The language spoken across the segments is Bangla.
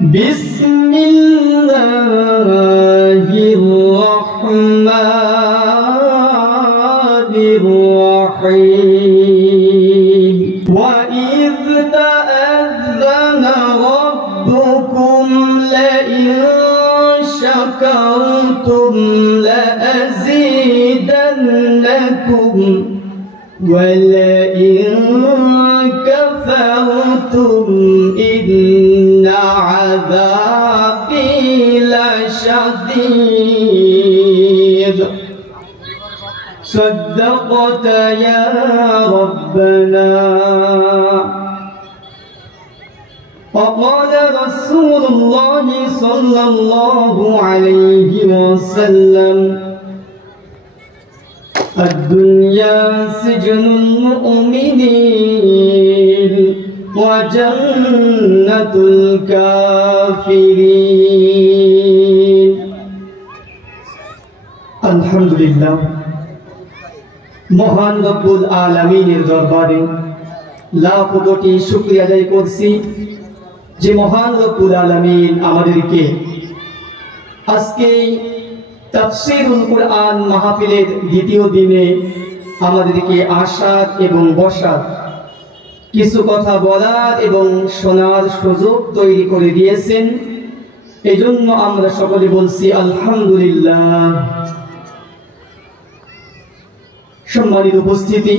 বিসমিল্লাহির রহমানির রহিম ওয়া ইয তাআযানা রাব্বুকুম লাইন শাকারতুম লাযীদান্নাকুম ওয়া লাইন কাফারতুম ইন্না আযাবি লাশাদীদ সাদাকাতা ইয়া রাব্বানা وقال رسول الله صلى الله عليه وسلم الدنيا سجن المؤمنين وجنة الكافرين الحمد لله মহান রব্বুল আলামিনের দরবারে লাখ কোটি শুকরিয়া আদায় করছি যে মহান রব্বুল আলামিন আমাদেরকে আজকে তাফসীরুল কুরআন মাহফিলের দ্বিতীয় দিনে আমাদেরকে আসার এবং বসার কিছু কথা বলার এবং শোনার সুযোগ তৈরি করে দিয়েছেন। এজন্য আমরা সকলে বলছি আলহামদুলিল্লাহ। সম্মানিত উপস্থিতি,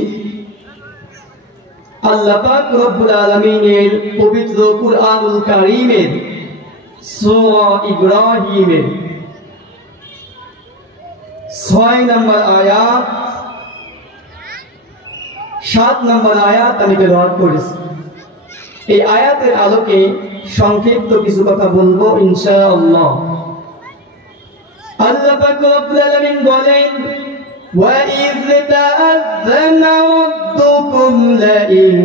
আল্লাহ পাক রব্বুল আলামিনের পবিত্র কুরআনুল কারীমের সূরা ইব্রাহিমের 6 নম্বর আয়াত 7 নম্বর আয়াত আমি তেলাওয়াত করেছি। এই আয়াতের আলোকে সংক্ষিপ্ত কিছু কথা বলবো ইনশাআল্লাহ। আল্লাহ পাক রব্বুল আলামিন বলেন وَإِذْ تَأَذَّنَ رَبُّكُمْ لَئِن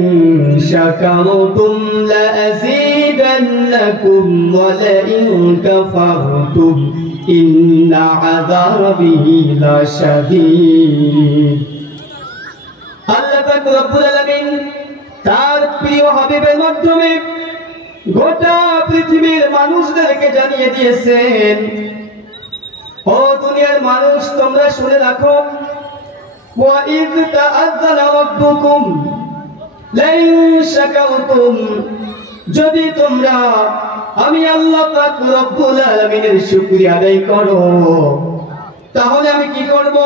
شَكَرْتُمْ لَأَزِيدَنَّكُمْ وَلَئِن كَفَرْتُمْ إِنَّ عَذَابِي لَشَدِيدٌ আল্লাহ পাক রব্বুল আলামিন তার প্রিয় হাবিবের মাধ্যমে গোটা পৃথিবীর মানুষদেরকে জানিয়ে দিয়েছেন, ও দুনিয়ার মানুষ তোমরা শুনে রাখো, ওয়াইদ তাআযানা রাব্বুকুম লাইন শাকারতুম, যদি তোমরা আমি আল্লাহ পাক রব্বুল আলামিনের শুকরিয়া আদায় করো তাহলে আমি কি করব?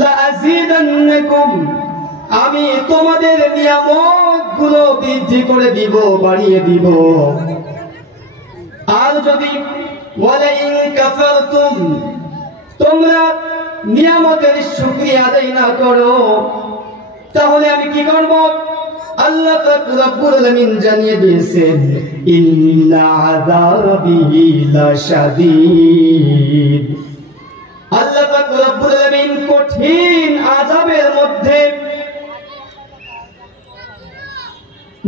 লা আযীদান্নাকুম, আমি তোমাদের নিয়ামতগুলো বৃদ্ধি করে দিব, বাড়িয়ে দিব। আর যদি ওয়ালাইন কাফারতুম, তোমরা নিয়ামতের শুকরিয়া আদায় না করো তাহলে আমি কি করব? আল্লাহ পাক রব্বুল আলামিন জানিয়ে দিয়েছেন ইন্না আযাবি লাশাদীদ, আল্লাহ পাক রব্বুল আলামিন কঠিন আযাবের মধ্যে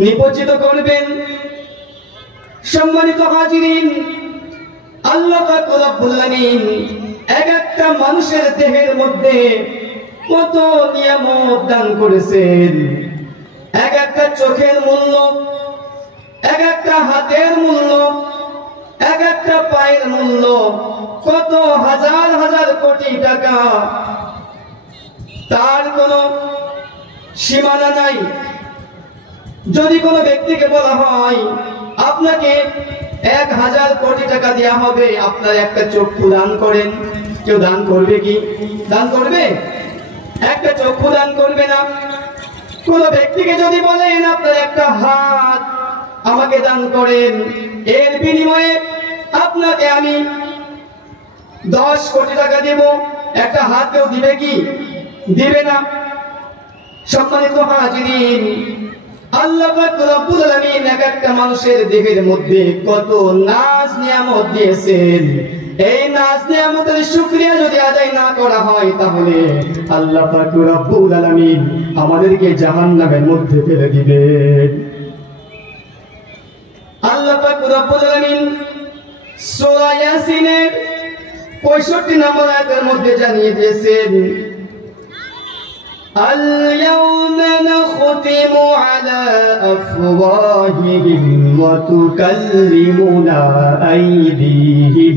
নিপতিত করবেন। সম্মানিত হাজিরিন, আল্লাহ পাক রব্বুল আলামিন এক একটা মানুষের দেহের মধ্যে কত নিয়ামত দান করেছেন। এক একটা চোখের মূল্য, এক একটা হাতের মূল্য, এক একটা পায়ের মূল্য কত হাজার হাজার কোটি টাকা, তার কোনো সীমানা নাই। যদি কোনো ব্যক্তিকে বলা হয় আপনাকে 1000 কোটি টাকা দেওয়া হবে, আপনার একটা চক্ষু দান করেন, কেউ দান করবে কি? দান করবে? একটা চক্ষু দান করবে না। কোন ব্যক্তিকে যদি বলেন আপনার একটা হাত আমাকে দান করেন, এর বিনিময়ে আপনাকে আমি 10 কোটি টাকা দেব, একটা হাত কেউ দিবে কি? দিবে না। সম্মানিত হাজিরিন, আল্লাহ পাক রব্বুল আলামিন এক একটা মানুষের দেহের মধ্যে কত নাজ নিয়ামত দিয়েছেন। এই নাজ নিয়ামতের শুকরিয়া যদি আদায় না করা হয় তাহলে আল্লাহ পাক রব্বুল আলামিন আমাদেরকে জাহান্নামের মধ্যে ফেলে দিবেন। আল্লাহ পাক রব্বুল আলামিন সূরা ইয়াসিনের 65 নম্বর আয়াতের মধ্যে জানিয়ে দিয়েছেন اليوم نختم على أفواههم وتكلمنا أيديهم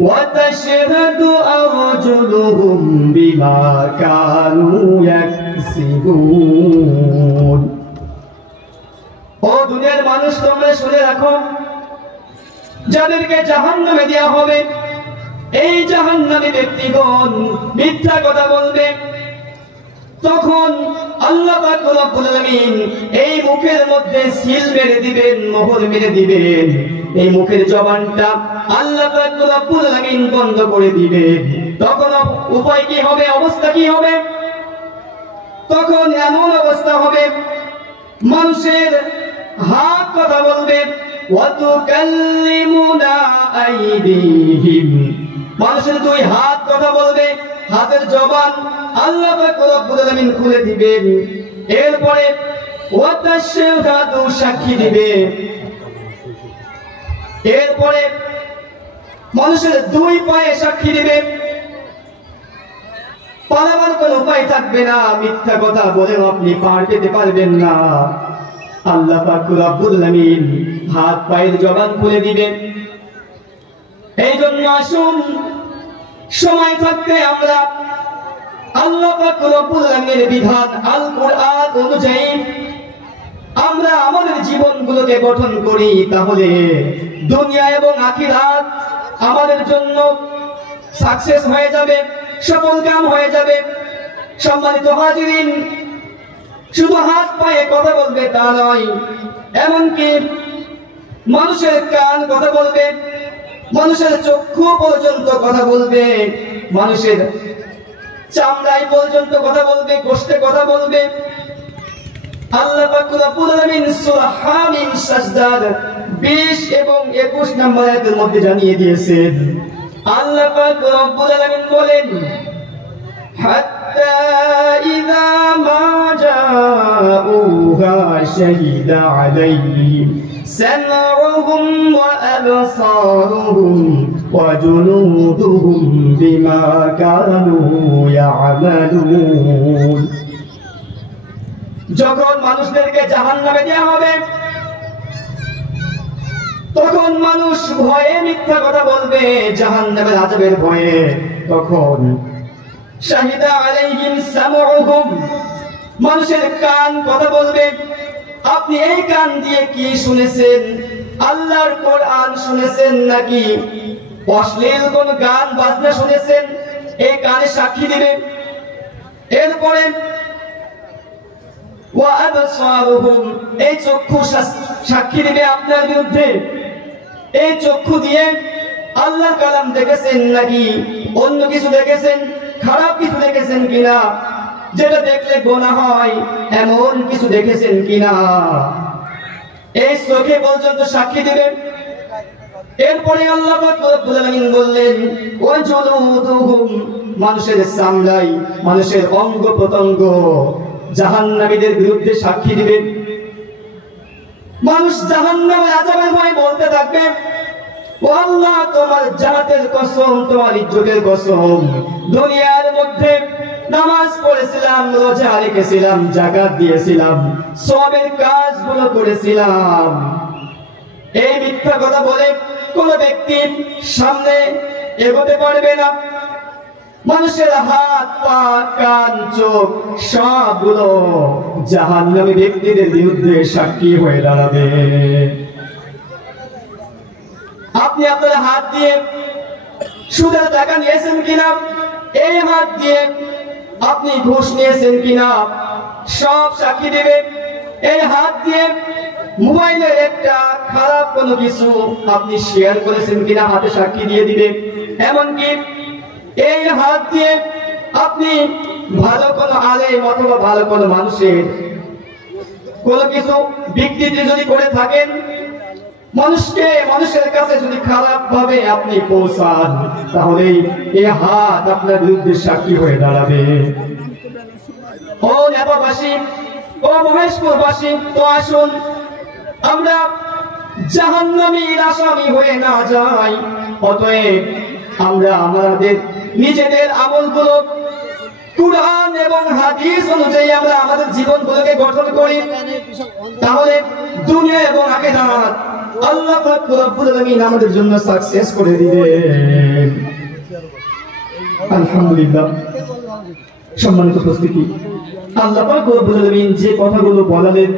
وتشهد أرجلهم بما كانوا يكسبون ও দুনিয়ার মানুষ তোমরা শুনে রাখো যাদেরকে জাহান্নামে দেওয়া হবে এই জাহান্নামী ব্যক্তিগণ মিথ্যা কথা বলবে তখন আল্লাহ পাক রব্বুল আলামিন এই মুখের মধ্যে সিল মেরে দিবেন মোহর মেরে দিবেন এই মুখের জবানটা আল্লাহ পাক রব্বুল আলামিন বন্ধ করে দিবেন তখন উপায় কি হবে অবস্থা কি হবে তখন এমন অবস্থা হবে মানুষের হাত কথা বলবে ওয়াতুকাল্লিমুনা আইদিহিম মানুষের দুই হাত কথা বলবে হাতের জবান আল্লাহ পাক রব্বুল আলামিন খুলে দিবেন এরপরে ওয়াতাশহাদু সাক্ষী দিবে এরপরে মানুষের দুই পায়ে সাক্ষী দিবে পালাবার কোনো উপায় থাকবে না মিথ্যা কথা বলেও আপনি পার পেতে পারবেন না আল্লাহ পাক রব্বুল আলামিন হাত পায়ের জবান খুলে দিবে এই জন্য আসুন সময় থাকতে আমরা আল্লাহ পাক রব্বুল আলামিনের বিধান আল কোরআন অনুযায়ী আমরা আমাদের জীবনগুলোকে গঠন করি তাহলে দুনিয়া এবং আখিরাত আমাদের জন্য সাকসেস হয়ে যাবে সফল কাম হয়ে যাবে সম্মানিত হাজিরিন শুধু হাত পায়ে কথা বলবে তা নয় এমনকি মানুষের কান কথা বলবে মানুষের চক্ষু পর্যন্ত কথা বলবে মানুষের চামড়ায় পর্যন্ত কথা বলবে গোশতে কথা বলবে আল্লাহ পাক রব্বুল আলামিন সূরা হামিম সাজদার 20 এবং 21 নম্বর আয়াতের মধ্যে জানিয়ে দিয়েছেন আল্লাহ পাক রব্বুল আলামিন বলেন হাত্তা ইযা মা জাউহা শাহিদা আলাইহিম সামউহুম ওয়া আবসারুহুম ওয়া জুনুদুহুম বিমা কানু ইয়ামালুন যখন মানুষদেরকে জাহান্নামে দেওয়া হবে তখন মানুষ ভয়ে মিথ্যা কথা বলবে জাহান্নামের আযাবের ভয়ে তখন শাহিদা আলাইহিম সামউহুম মানুষের কান কথা বলবে আপনি এই কান দিয়ে কি শুনেছেন আল্লাহর কোরআন শুনেছেন নাকি অশ্লীল কোন গান বাজনা শুনেছেন এই কানে সাক্ষী দিবে এরপরে ওয়া আবসারুহুম এই চক্ষু সাক্ষী দিবে আপনার বিরুদ্ধে এই চক্ষু দিয়ে আল্লাহর কালাম দেখেছেন নাকি অন্য কিছু দেখেছেন খারাপ কিছু দেখেছেন কিনা যেটা দেখলে গুনাহ হয় এমন কিছু দেখেছেন কিনা এই চোখে পর্যন্ত সাক্ষী দিবে এরপরে আল্লাহ পাক রব্বুল আলামিন বললেন ওয়া জুলুদুহুম মানুষের চামড়াই মানুষের অঙ্গ প্রত্যঙ্গ জাহান্নামীদের বিরুদ্ধে সাক্ষী দিবে মানুষ জাহান্নামের আযাবের ভয়ে বলতে থাকবে ও আল্লাহ তোমার জাতের কসম তোমার ইজ্জতের কসম দুনিয়ার মধ্যে নামাজ পড়েছিলাম রোজা রেখেছিলাম যাকাত দিয়েছিলাম সওয়াবের কাজগুলো করেছিলাম এই মিথ্যা কথা বলে কোন ব্যক্তি সামনে এগোতে পারবে না মানুষের হাত পা কান চোখ সবগুলো জাহান্নামী ব্যক্তিদের বিরুদ্ধে সাক্ষী হয়ে দাঁড়াবে আপনি আপনার হাত দিয়ে সুদের টাকা নিয়েছেন কিনা এই হাত দিয়ে আপনি ঘুষ নিয়েছেন কিনা সব সাক্ষী দেবে এই হাত দিয়ে মোবাইলের একটা খারাপ কোনো কিছু আপনি শেয়ার করেছেন কিনা হাতে সাক্ষী দিয়ে দিবে এমনকি এই হাত দিয়ে আপনি ভালো কোনো আলেম অথবা ভালো কোনো মানুষের কোনো কিছু বিকৃতি যদি করে থাকেন মানুষের কাছে যদি খারাপ ভাবে আপনি পৌঁছান তাহলে এই হাত আপনার বিরুদ্ধে সাক্ষী হয়ে দাঁড়াবে ও নেপালবাসী ও মহেশপুরবাসী তো আসুন আমরা জাহান্নামীর আসামি হয়ে না যাই অতএব আমরা আমাদের নিজেদের আমলগুলো কুরআন এবং হাদিস অনুযায়ী আমরা আমাদের জীবনগুলোকে গঠন করি, তাহলে দুনিয়া এবং আখিরাত আল্লাহ পাক রব্বুল আলামিন আমাদের জন্য সাকসেস করে দিবেন। আলহামদুলিল্লাহ। সম্মানিত উপস্থিতি, আল্লাহ পাক রব্বুল আলামিন যে কথাগুলো বলালেন